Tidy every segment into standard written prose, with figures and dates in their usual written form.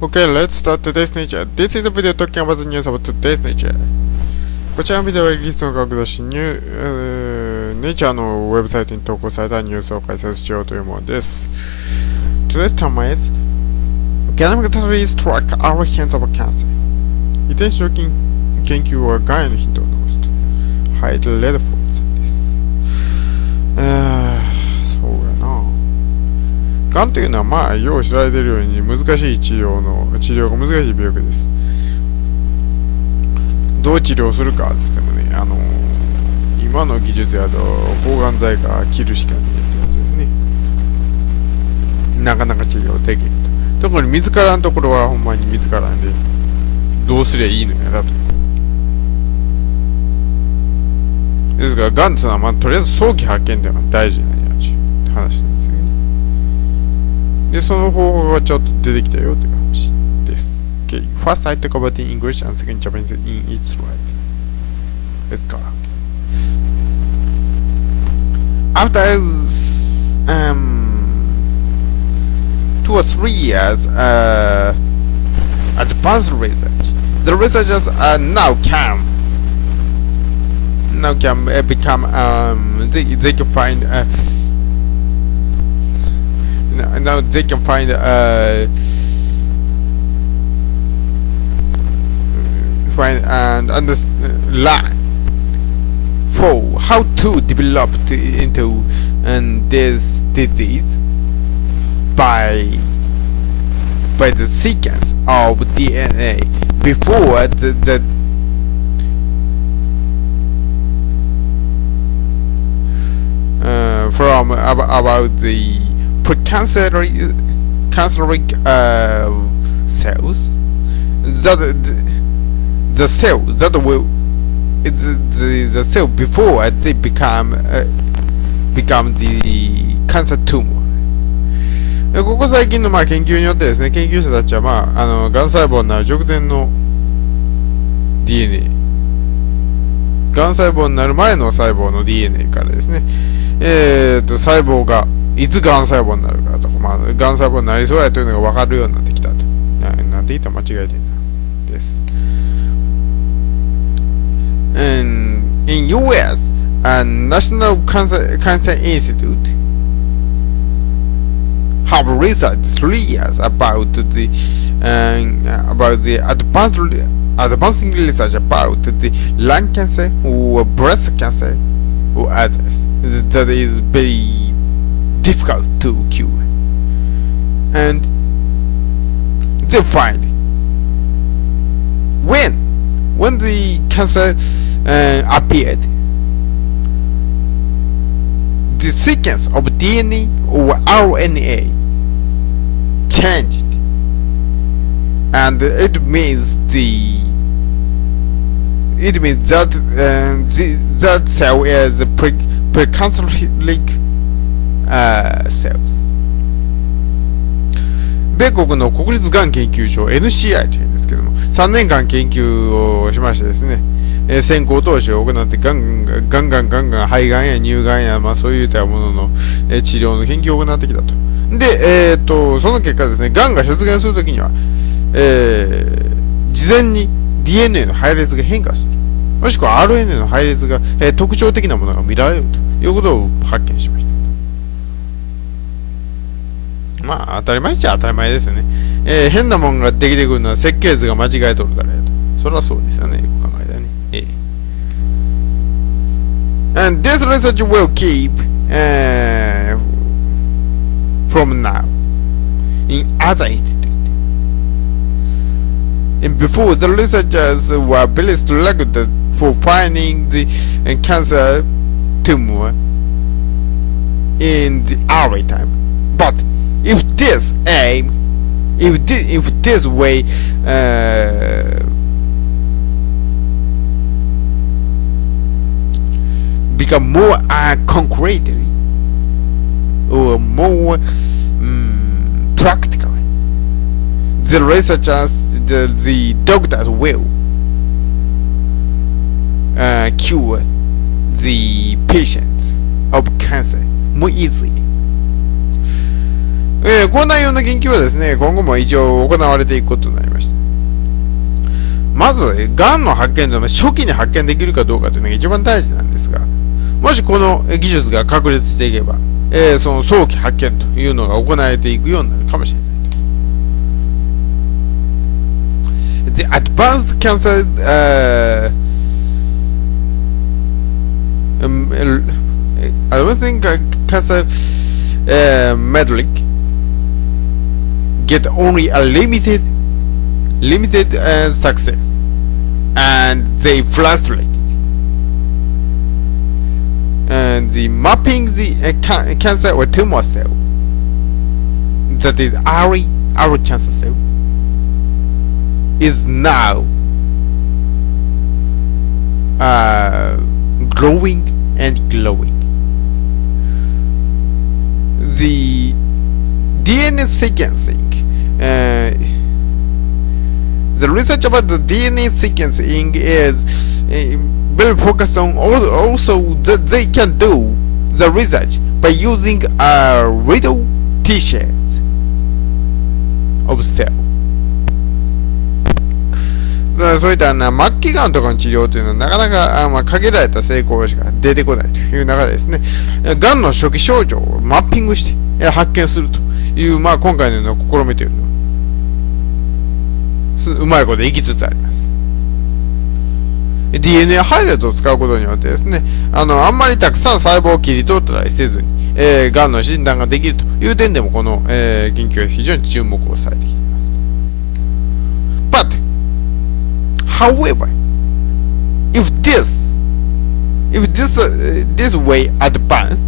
Okay, let's start today's nature. This is a video talking about the news about today's nature. こちらのビデオはイギリスの科学雑誌ネイチャーのウェブサイトに投稿されたニュースを解説しようというものです。Today's term is Genomic studies track our hints of cancer. 遺伝子の研究はがんへのヒントを残すと。はい、レッドフォーさんです。そうやな。がんというのはまあよう知られているように難しい治療が難しい病気です。どう治療するかって言ってもね、今の技術やと抗がん剤か切るしかねえってやつですね。なかなか治療できんと。特に見つからんところはほんまに見つからんで、どうすりゃいいのやらと。ですから、がんっていうのは、まあ、とりあえず早期発見っていうのが大事なんやという話なんですよね。で、その方法がちょっと出てきたよという話です。Okay, first I talk about in English and second Japanese in its right. Let's go. After 2 or 3 years advanced research, the researchers now can become they can find now they can find and understand for how to develop into this disease by the sequence of DNA before the from about the precancerous cells the cell that will the cell before they become the cancer tumor。ここ最近のまあ研究によってですね、研究者たちはまあがん細胞になる直前の DNA、がん細胞になる前の細胞の DNA からですね、細胞がいつがん細胞になるかとか、まあがん細胞になりそうやというのが分かるようになってきたと。なんて言ったら間違えてんなです。In US, a National Cancer Institute have researched 3 years about the advancing research about the lung cancer or breast cancer or others that is very difficult to cure, and they find when the cancer appeared, the sequence of DNA or RNA changed, and it means that that cell is precancerous cells。米国の国立がん研究所 NCI というんですけども、3年間研究をしましてですね、先行投資を行ってガンガン肺がんや乳がんや、まあそういったものの、治療の研究を行ってきたと。で、その結果ですね、がんが出現するときには、事前に DNA の配列が変化する。もしくは RNA の配列が、特徴的なものが見られるということを発見しました。まあ当たり前っちゃ当たり前ですよね。変なもんができてくるのは設計図が間違えとるからやと。それはそうですよね。よく考えたらね。And this research will keep from now in other institutes. And before the researchers were very selected for finding the cancer tumor in the early time. But if this way become more concrete or more practical, the researchers, the doctors will cure the patients of cancer more easily. この内容の研究はですね、今後も一応行われていくことになりました。まず、がんの発見というのは初期に発見できるかどうかというのが一番大事なんですが、もしこの技術が確立していけば、その早期発見というのが行われていくようになるかもしれないと。The advanced cancer I don't think cancer metric get only a limited success, and they frustrated. And the mapping the cancer or tumor cell, that is early cancer cell, is now growing and glowing. The DNA sequencing, the research about the DNA sequencing is very focused on also that they can do the research by using a little T-shapes of cell. そういった末期がんとかの治療というのはなかなか限られた成功しか出てこないという中でですね、がんの初期症状をマッピングして発見するという、今回のような試みというのはうまいこといきつつあります。DNA 配列を使うことによってですね、あんまりたくさん細胞を切り取ったりせずに、がんの診断ができるという点でもこの、研究は非常に注目をされてきています。But however, if this way advanced,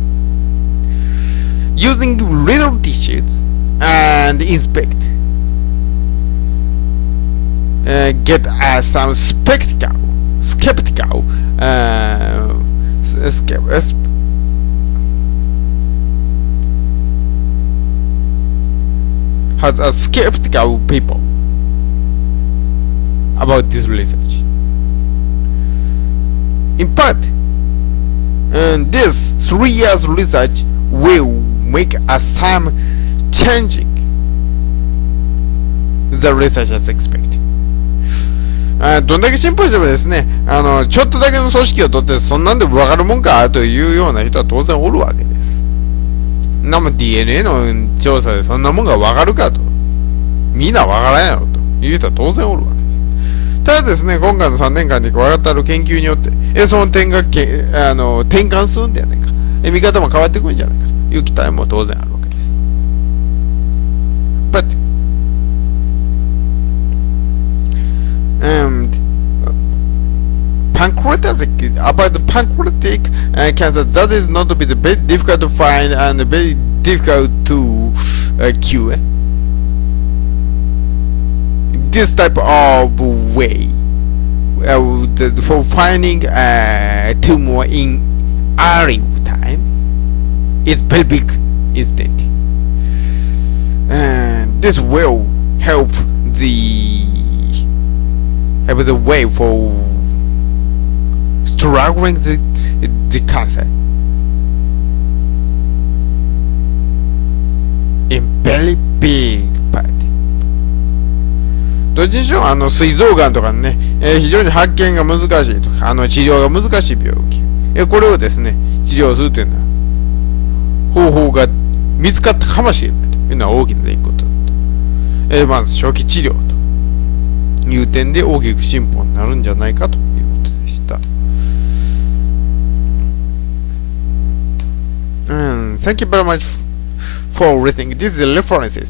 using little tissues and inspect, get some skeptical, has a skeptical people about this research. In part, this 3 years research will make some changing the research as expected. どんだけ進歩してもですね、ちょっとだけの組織を取ってそんなんで分かるもんかというような人は当然おるわけです。DNA の調査でそんなもんが分かるかと、みんな分からんやろという人は当然おるわけです。ただですね、今回の3年間で分かったる研究によって、その点が転換するんではないか、見方も変わってくるんじゃないかという期待も当然あるわけです。But about the pancreatic cancer, that is not to be very difficult to find and very difficult to cure. This type of way for finding a tumor in early time is very big instead, and this will help the way for struggling the cancer in very big part. どっちにしろ膵臓がんとかね、非常に発見が難しいとか治療が難しい病気、これをですね治療するというのは方法が見つかったかもしれないというのは大きな出来事だと、まず初期治療という点で大きく進歩になるんじゃないかということでした。Thank you very much for listening. This is references.